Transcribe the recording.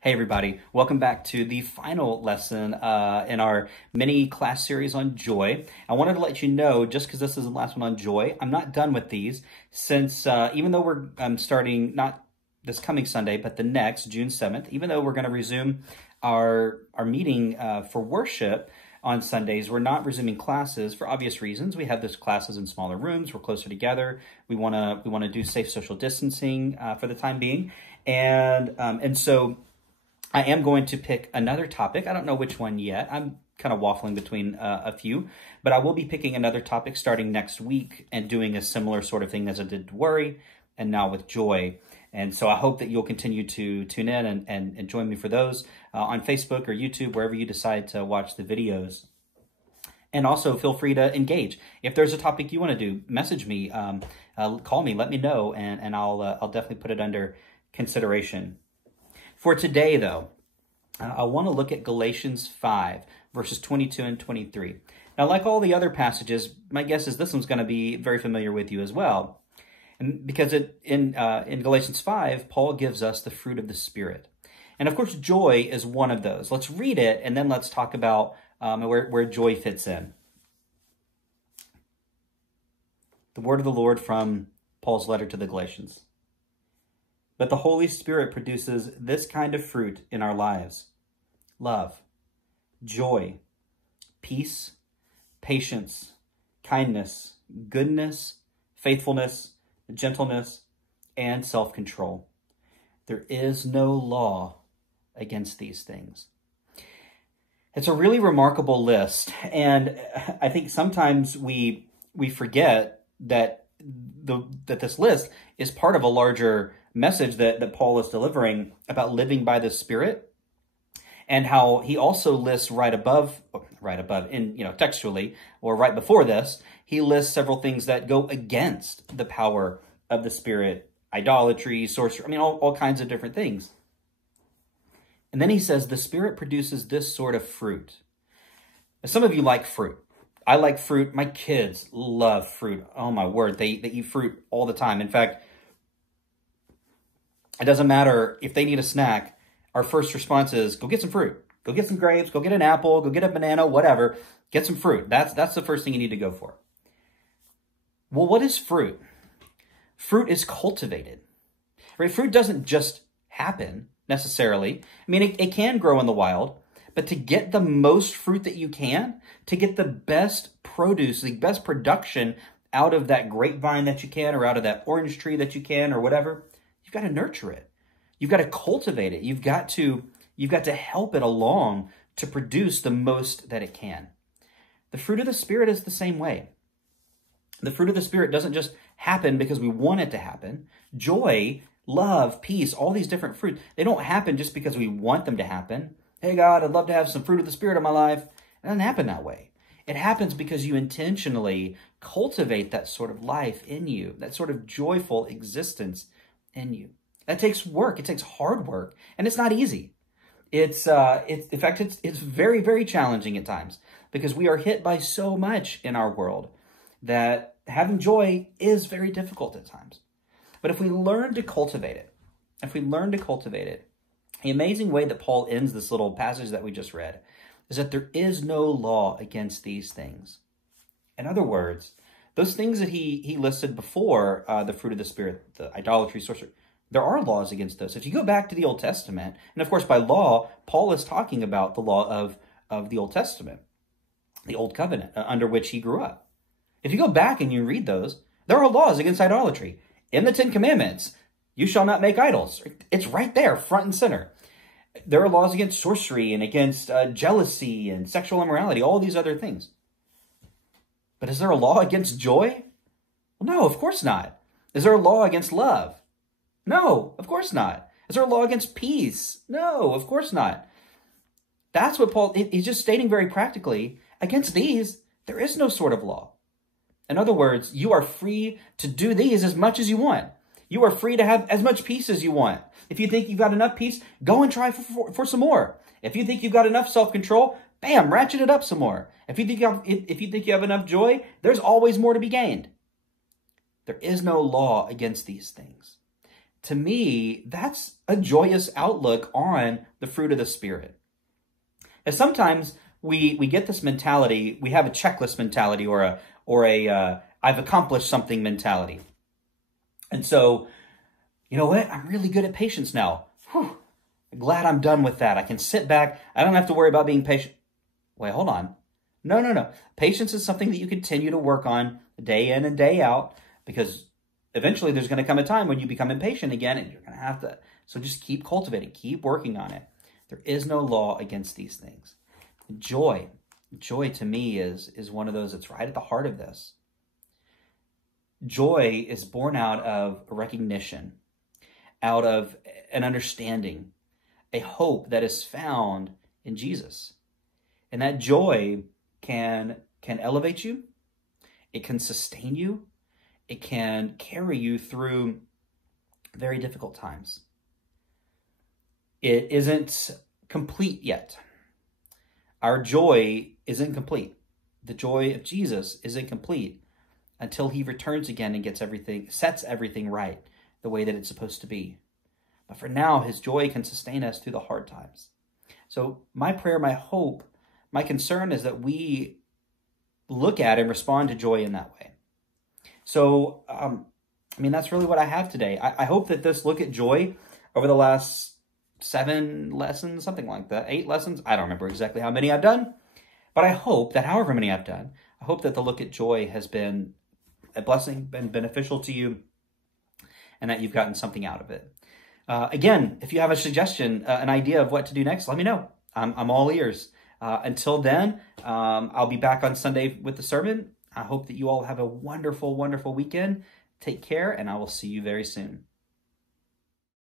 Hey everybody, welcome back to the final lesson in our mini class series on joy. I wanted to let you know, just because this is the last one on joy, I'm not done with these since even though I'm starting not this coming Sunday, but the next, June 7th, even though we're going to resume our meeting for worship on Sundays, we're not resuming classes for obvious reasons. We have those classes in smaller rooms. We're closer together. We want to do safe social distancing for the time being, and so I am going to pick another topic. I don't know which one yet. I'm kind of waffling between a few, but I will be picking another topic starting next week and doing a similar sort of thing as I did to worry and now with joy. And so I hope that you'll continue to tune in and join me for those on Facebook or YouTube, wherever you decide to watch the videos. And also feel free to engage. If there's a topic you want to do, message me, call me, let me know, and I'll definitely put it under consideration. For today, though, I want to look at Galatians 5, verses 22 and 23. Now, like all the other passages, my guess is this one's going to be very familiar with you as well. And because in Galatians 5, Paul gives us the fruit of the Spirit. And of course, joy is one of those. Let's read it, and then let's talk about where joy fits in. The word of the Lord from Paul's letter to the Galatians. But the Holy Spirit produces this kind of fruit in our lives: love, joy, peace, patience, kindness, goodness, faithfulness, gentleness, and self-control. There is no law against these things. It's a really remarkable list, and I think sometimes we forget that this list is part of a larger message that Paul is delivering about living by the Spirit, and how he also lists right above in, textually, or right before this, he lists several things that go against the power of the Spirit: idolatry, sorcery, all kinds of different things. And then he says the Spirit produces this sort of fruit. Now, some of you like fruit. I like fruit. My kids love fruit. Oh my word, they eat fruit all the time. In fact, it doesn't matter if they need a snack. Our first response is, go get some fruit. Go get some grapes. Go get an apple. Go get a banana, whatever. Get some fruit. That's the first thing you need to go for. Well, what is fruit? Fruit is cultivated. Right? Fruit doesn't just happen necessarily. It can grow in the wild, but to get the most fruit that you can, to get the best produce, the best production out of that grapevine that you can, or out of that orange tree that you can, or whatever, you've got to nurture it. You've got to cultivate it. You've got to help it along to produce the most that it can. The fruit of the Spirit is the same way. The fruit of the Spirit doesn't just happen because we want it to happen. Joy, love, peace, all these different fruits, they don't happen just because we want them to happen. Hey, God, I'd love to have some fruit of the Spirit in my life. It doesn't happen that way. It happens because you intentionally cultivate that sort of life in you, that sort of joyful existence in you. That takes work. It takes hard work, and it's not easy. In fact, it's very, very challenging at times, because we are hit by so much in our world that having joy is very difficult at times. But if we learn to cultivate it, the amazing way that Paul ends this little passage that we just read is that there is no law against these things. In other words, those things that he listed before, the fruit of the Spirit, the idolatry, sorcery, there are laws against those. If you go back to the Old Testament, and of course by law, Paul is talking about the law of the Old Testament, the Old Covenant, under which he grew up. If you go back and you read those, there are laws against idolatry. In the Ten Commandments, you shall not make idols. It's right there, front and center. There are laws against sorcery and against jealousy and sexual immorality, all these other things. But is there a law against joy? Well, no, of course not. Is there a law against love? No, of course not. Is there a law against peace? No, of course not. That's what Paul, he's just stating very practically, against these, there is no sort of law. In other words, you are free to do these as much as you want. You are free to have as much peace as you want. If you think you've got enough peace, go and try for some more. If you think you've got enough self-control, bam, ratchet it up some more. If you think you have enough joy, there's always more to be gained. There is no law against these things. to me, that's a joyous outlook on the fruit of the Spirit. And sometimes we get this mentality, we have a checklist mentality or a I've accomplished something mentality. And so, you know what? I'm really good at patience now. Whew. I'm glad I'm done with that. I can sit back. I don't have to worry about being patient. Wait, hold on. No. Patience is something that you continue to work on day in and day out, because eventually there's going to come a time when you become impatient again, and you're going to have to. So just keep cultivating, keep working on it. There is no law against these things. Joy to me is one of those that's right at the heart of this. Joy is born out of a recognition, out of an understanding, a hope that is found in Jesus. And that joy can elevate you, it can sustain you, it can carry you through very difficult times. It isn't complete yet. Our joy isn't complete. The joy of Jesus isn't complete until he returns again and sets everything right the way that it's supposed to be. But for now, his joy can sustain us through the hard times. So my prayer, my hope, my concern is that we look at and respond to joy in that way. So, that's really what I have today. I hope that this look at joy over the last 7 lessons, something like that, 8 lessons, I don't remember exactly how many I've done, but I hope that however many I've done, I hope that the look at joy has been a blessing, been beneficial to you, and that you've gotten something out of it. Again, if you have a suggestion, an idea of what to do next, let me know. I'm all ears. Until then, I'll be back on Sunday with the sermon. I hope that you all have a wonderful, wonderful weekend. Take care, and I will see you very soon.